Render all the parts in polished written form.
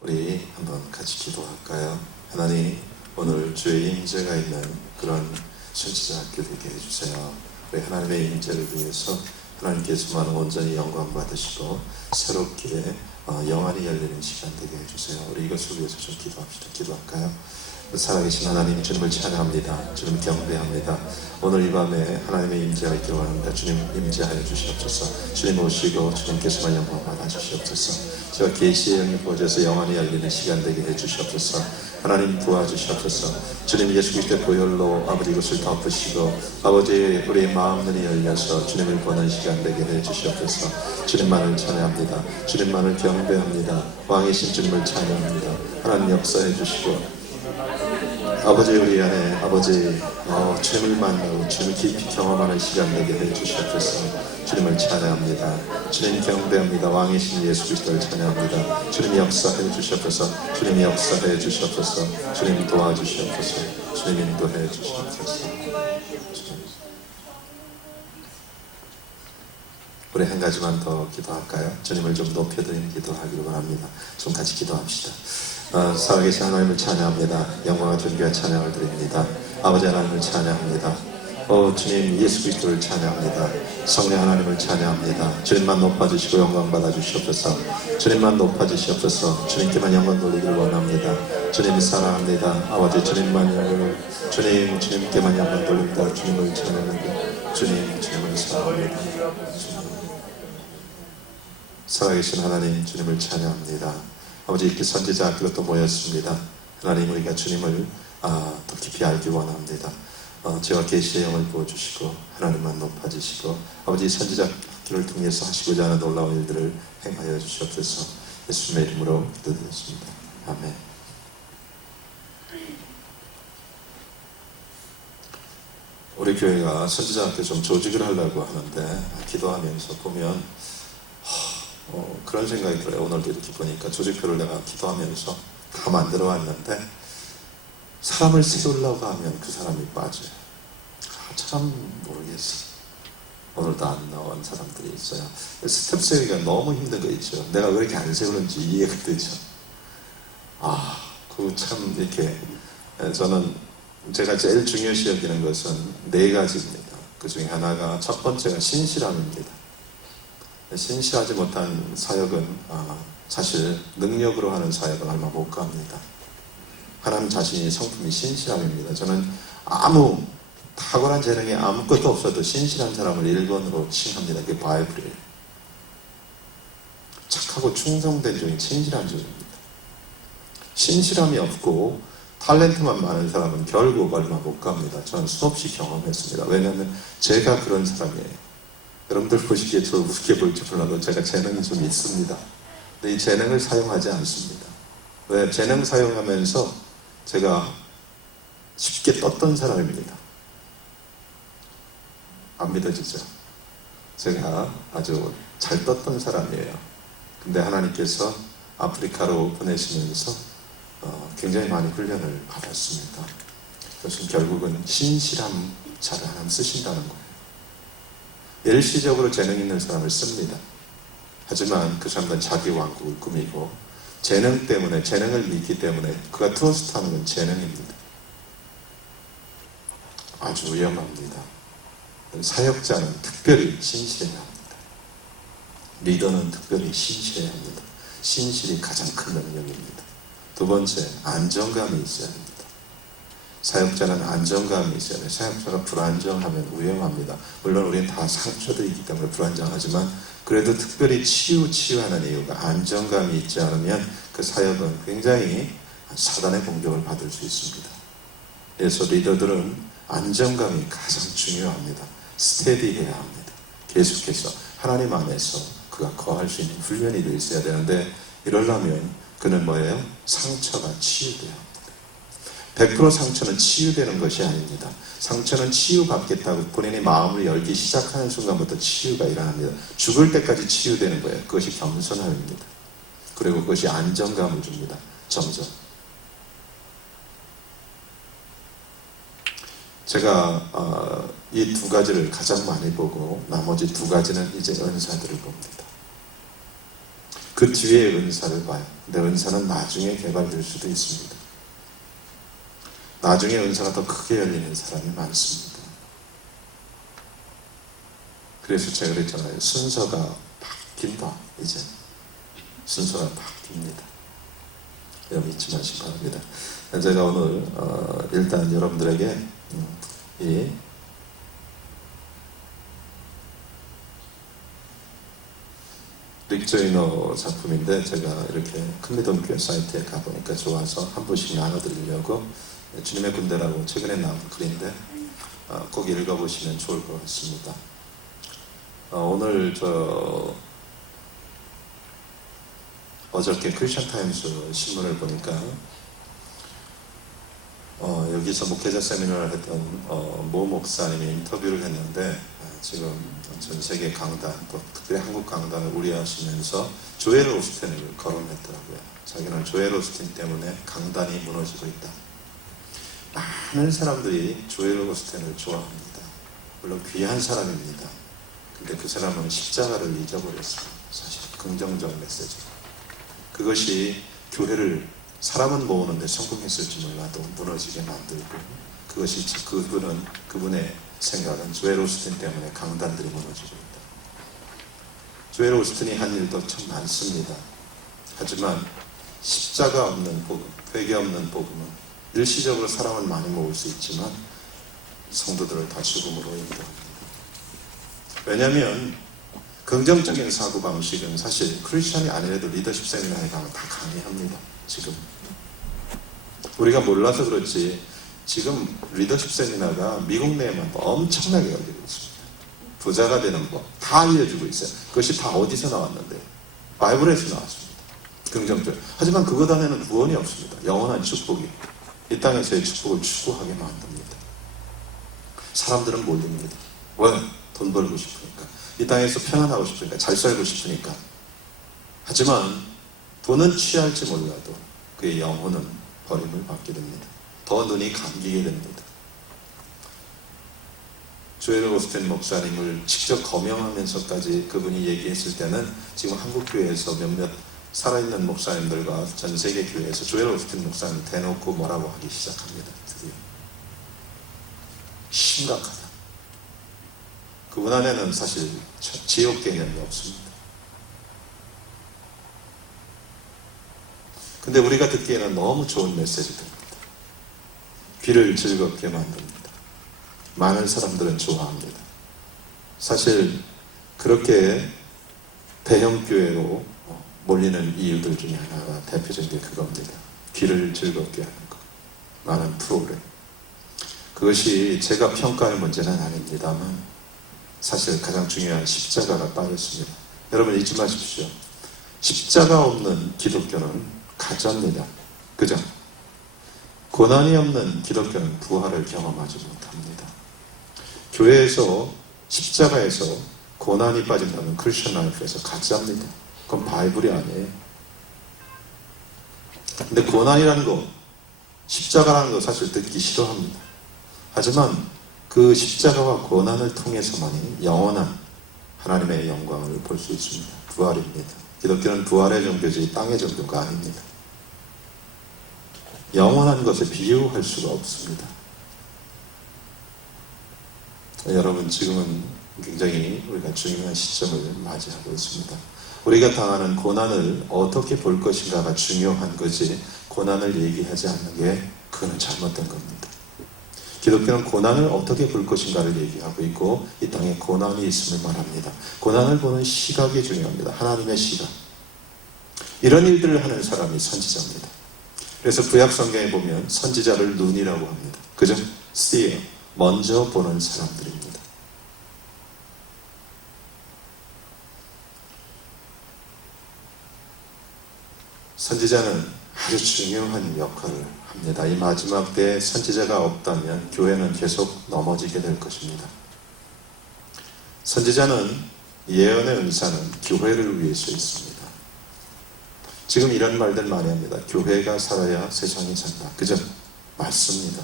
우리 한번 같이 기도할까요? 하나님, 오늘 주의 임재가 있는 그런 선지자학교 되게 해주세요. 우리 하나님의 임재를 위해서 하나님께서만 온전히 영광 받으시고 새롭게 영안이 열리는 시간 되게 해주세요. 우리 이것을 위해서 좀 기도합시다. 기도할까요? 살아계신 하나님, 주님을 찬양합니다. 주님 경배합니다. 오늘 이 밤에 하나님의 임재가 있기를 원합니다. 주님 임재하여 주시옵소서. 주님 오시고 주님께서만 영광 받아 주시옵소서. 제가 계시의 영이 부어져서 영안이 열리는 시간 되게 해주시옵소서. 하나님 도와주시옵소서. 주님 예수 그리스도의 보혈로 아버지 이것을 덮으시고 아버지 우리의 마음들이 열려서 주님을 보는 시간 되게 해주시옵소서. 주님만을 찬양합니다. 주님만을 경배합니다. 왕이신 주님을 찬양합니다. 하나님 역사해 주시고 아버지 우리 안에 아버지 주님을 만나고 주님을 깊이 경험하는 시간 되게 해주시옵소서. 주님을 찬양합니다. 주님 경배합니다. 왕이신 예수 그리스도를 찬양합니다. 주님 역사해 주시옵소서. 주님 역사해 주시옵소서. 주님 도와주시옵소서. 주님 인도해 주시옵소서. 우리 한 가지만 더 기도할까요? 주님을 좀 높여드리는 기도하기를 원합니다. 좀 같이 기도합시다. 살아계신 하나님을 찬양합니다. 영광과 존귀와 찬양을 드립니다. 아버지 하나님을 찬양합니다. 주님 예수 그리스도를 찬양합니다. 성령 하나님을 찬양합니다. 주님만 높아주시고 영광 받아주시옵소서. 주님만 높아주시옵소서. 주님께만 영광 돌리기를 원합니다. 주님 사랑합니다. 아버지 주님께만 영광 돌립니다. 주님을 찬양합니다. 주님을 사랑합니다. 살아계신 하나님, 주님을 찬양합니다. 아버지 이렇게 선지자 학교가 또 모였습니다. 하나님 우리가 주님을 더 깊이 알기 원합니다. 제가 계시의 영을 부어주시고 하나님만 높아지시고 아버지 선지자 학교를 통해서 하시고자 하는 놀라운 일들을 행하여 주시옵소서. 예수님의 이름으로 기도드렸습니다. 아멘. 우리 교회가 선지자 학교 좀 조직을 하려고 하는데 기도하면서 보면 그런 생각이 들어요. 오늘도 이렇게 보니까 조직표를 내가 기도하면서 다 만들어 왔는데 사람을 세우려고 하면 그 사람이 빠져요. 참 모르겠어. 오늘도 안 나온 사람들이 있어요. 스텝 세우기가 너무 힘든 거 있죠. 내가 왜 이렇게 안 세우는지 이해가 되죠. 그거 참 이렇게 저는 제가 제일 중요시 여기는 것은 4가지입니다. 그 중에 하나가 첫 번째가 신실함입니다. 신실하지 못한 사역은 사실 능력으로 하는 사역은 얼마 못 갑니다. 하나님 자신이 성품이 신실함입니다. 저는 아무 탁월한 재능이 아무것도 없어도 신실한 사람을 1번으로 칭합니다. 그게 바이블이에요. 착하고 충성된 종이 신실한 종입니다. 신실함이 없고 탤런트만 많은 사람은 결국 얼마 못 갑니다. 저는 수없이 경험했습니다. 왜냐하면 제가 그런 사람이에요. 여러분들 보시기에 저 우습게 볼지 몰라도 제가 재능이 좀 있습니다. 근데 이 재능을 사용하지 않습니다. 왜? 재능 사용하면서 제가 쉽게 떴던 사람입니다. 안 믿어지죠? 제가 아주 잘 떴던 사람이에요. 근데 하나님께서 아프리카로 보내시면서 굉장히 많이 훈련을 받았습니다. 그래서 결국은 신실한 자를 하나님 쓰신다는 거예요. 일시적으로 재능 있는 사람을 씁니다. 하지만 그 사람들은 자기 왕국을 꾸미고 재능 때문에, 재능을 믿기 때문에 그가 트러스트하는 건 재능입니다. 아주 위험합니다. 사역자는 특별히 신실해야 합니다. 리더는 특별히 신실해야 합니다. 신실이 가장 큰 능력입니다. 두 번째, 안정감이 있어야 합니다. 사역자는 안정감이 있어야 돼요. 사역자가 불안정하면 위험합니다. 물론 우리는 다 상처도 있기 때문에 불안정하지만 그래도 특별히 치유하는 이유가 안정감이 있지 않으면 그 사역은 굉장히 사단의 공격을 받을 수 있습니다. 그래서 리더들은 안정감이 가장 중요합니다. 스테디해야 합니다. 계속해서 하나님 안에서 그가 거할 수 있는 훈련이 되어 있어야 되는데 이러려면 그는 뭐예요? 상처가 치유돼야 합니다. 100% 상처는 치유되는 것이 아닙니다. 상처는 치유받겠다고 본인이 마음을 열기 시작하는 순간부터 치유가 일어납니다. 죽을 때까지 치유되는 거예요. 그것이 겸손함입니다. 그리고 그것이 안정감을 줍니다. 점점. 제가 이 2가지를 가장 많이 보고 나머지 2가지는 이제 은사들을 봅니다. 그 뒤에 은사를 봐요. 근데 은사는 나중에 개발될 수도 있습니다. 나중에 은사가 더 크게 열리는 사람이 많습니다. 그래서 제가 그랬잖아요. 순서가 바뀐다. 이제 순서가 바뀝니다. 여러분 잊지 마시기 바랍니다. 제가 오늘 일단 여러분들에게 이 릭 조이너 작품인데, 제가 이렇게 큰미동교회 사이트에 가보니까 좋아서 한 번씩 나눠드리려고, 주님의 군대라고 최근에 나온 글인데 꼭 읽어보시면 좋을 것 같습니다. 오늘 어저께 크리스천 타임스 신문을 보니까 여기서 목회자 세미나를 했던 모 목사님이 인터뷰를 했는데, 지금 전 세계 강단, 또 특별히 한국 강단을 우려하시면서 조엘 오스틴을 거론했더라고요. 자기는 조엘 오스틴 때문에 강단이 무너지고 있다. 많은 사람들이 조엘 오스틴을 좋아합니다. 물론 귀한 사람입니다. 근데 그 사람은 십자가를 잊어버렸어요. 사실 긍정적 메시지. 그것이 교회를 사람은 모으는데 성공했을지 몰라도 무너지게 만들고, 그것이 그분의 생각은 조엘 오스틴 때문에 강단들이 무너지고 있다. 조엘 오스틴이 한 일도 참 많습니다. 하지만 십자가 없는 복음, 회개 없는 복음은 일시적으로 사람은 많이 모을 수 있지만 성도들을 다 죽음으로 인도합니다. 왜냐하면 긍정적인 사고방식은 사실 크리스천이 아니라도 리더십 세미나에 가면 다 강의합니다. 지금 우리가 몰라서 그렇지 지금 리더십 세미나가 미국 내에만 엄청나게 열리고 있습니다. 부자가 되는 법 다 알려주고 있어요. 그것이 다 어디서 나왔는데? 바이블에서 나왔습니다. 긍정적. 하지만 그것 안에는 구원이 없습니다. 영원한 축복이 이 땅에서의 축복을 추구하게 만듭니다. 사람들은 몰립니다. 왜? 돈 벌고 싶으니까, 이 땅에서 평안하고 싶으니까, 잘 살고 싶으니까. 하지만 돈은 취할지 몰라도 그의 영혼은 버림을 받게 됩니다. 더 눈이 감기게 됩니다. 조엘 오스틴 목사님을 직접 거명하면서까지 그분이 얘기했을 때는 지금 한국 교회에서 몇몇 살아있는 목사님들과 전 세계 교회에서 조엘 오스틴 목사님 대놓고 뭐라고 하기 시작합니다. 드디어 심각하다. 그분 안에는 사실 지옥 개념이 없습니다. 근데 우리가 듣기에는 너무 좋은 메시지들입니다. 귀를 즐겁게 만듭니다. 많은 사람들은 좋아합니다. 사실 그렇게 대형교회로 몰리는 이유들 중에 하나가 대표적인 게 그겁니다. 귀를 즐겁게 하는 것. 많은 프로그램. 그것이 제가 평가할 문제는 아닙니다만 사실 가장 중요한 십자가가 빠졌습니다. 여러분 잊지 마십시오. 십자가 없는 기독교는 가짜입니다. 그죠? 고난이 없는 기독교는 부활을 경험하지 못합니다. 교회에서 십자가에서 고난이 빠진다면 크리스천 라이프에서 가짜입니다. 그건 바이블이 아니에요. 근데 고난이라는 거, 십자가라는 거 사실 듣기 싫어합니다. 하지만 그 십자가와 고난을 통해서만이 영원한 하나님의 영광을 볼 수 있습니다. 부활입니다. 기독교는 부활의 종교지 땅의 종교가 아닙니다. 영원한 것에 비유할 수가 없습니다. 여러분 지금은 굉장히 우리가 중요한 시점을 맞이하고 있습니다. 우리가 당하는 고난을 어떻게 볼 것인가가 중요한 거지, 고난을 얘기하지 않는 게 그건 잘못된 겁니다. 기독교는 고난을 어떻게 볼 것인가를 얘기하고 있고 이 땅에 고난이 있음을 말합니다. 고난을 보는 시각이 중요합니다. 하나님의 시각. 이런 일들을 하는 사람이 선지자입니다. 그래서 구약 성경에 보면 선지자를 눈이라고 합니다. 그죠? seer, 먼저 보는 사람들입니다. 선지자는 아주 중요한 역할을 합니다. 이 마지막 때에 선지자가 없다면 교회는 계속 넘어지게 될 것입니다. 선지자는 예언의 은사는 교회를 위해서 있습니다. 지금 이런 말들 많이 합니다. 교회가 살아야 세상이 산다. 그죠? 맞습니다.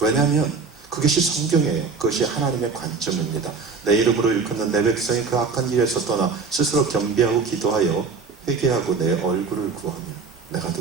왜냐하면 그것이 성경이에요. 그것이 하나님의 관점입니다. 내 이름으로 일컫는 내 백성이 그 악한 길에서 떠나 스스로 겸비하고 기도하여 회개하고 내 얼굴을 구하며 내가